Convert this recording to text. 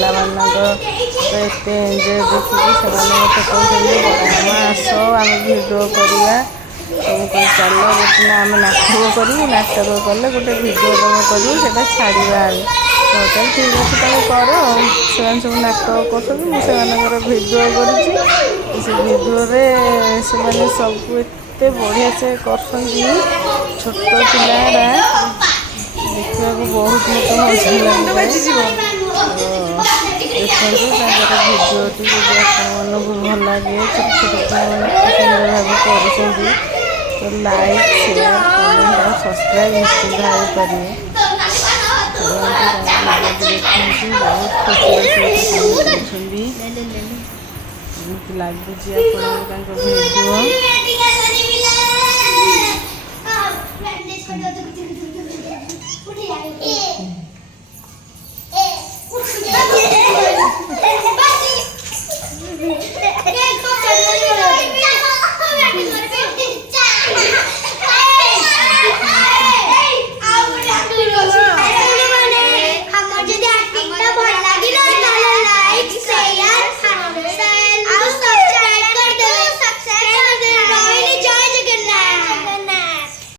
ପିଲାମାନଙ୍କ ଏତେ ଏନ୍ଜୟ ଦେଖିକି ସେମାନେ ମୋତେ କହୁଛନ୍ତି ଆମେ ଆସ ଆମେ ଭିଡ଼ିଓ କରିବା। ସବୁ ଚାଲ ଗୋଟେ ନା ଆମେ ନାଟକ କରିବୁ, ନାଟକ କଲେ ଗୋଟେ ଭିଡ଼ିଓ ତମେ କରିବୁ ସେଇଟା ଛାଡ଼ିବା ଆମେ। ତାହେଲେ ଠିକ୍ ଅଛି ତମେ କର। ସେମାନେ ସବୁ ନାଟକ କରୁଛନ୍ତି, ମୁଁ ସେମାନଙ୍କର ଭିଡ଼ିଓ କରୁଛି। ସେ ଭିଡ଼ିଓରେ ସେମାନେ ସବୁ ଏତେ ବଢ଼ିଆ ସେ କରୁଛନ୍ତି। ଛୋଟ ପିଲାରା ଦେଖିବାକୁ ବହୁତ ମୋତେ ମଜା ଲାଗୁଥାଏ। ଦେଖନ୍ତୁ ତାଙ୍କର ଭିଡ଼ିଓଟି ଯଦି ଆପଣମାନଙ୍କୁ ଭଲ ଲାଗେ, ଛୋଟ ଛୋଟ ପିଲାମାନେ ସୁନ୍ଦର ଭାବେ କରୁଛନ୍ତି, ତ ଲାଇକ୍, ସେୟାର, କମେଣ୍ଟ ଆଉ ସବସ୍କ୍ରାଇବ୍ ନିଶ୍ଚିନ୍ତ ଭାବେ କରିବେ। ଦେଖନ୍ତୁ ବହୁତ ଖୁସିର ସହିତ କରୁଛନ୍ତି। ଏମିତି ଲାଗୁଛି ଆପଣଙ୍କୁ ତାଙ୍କ ଭିଡ଼ିଓ।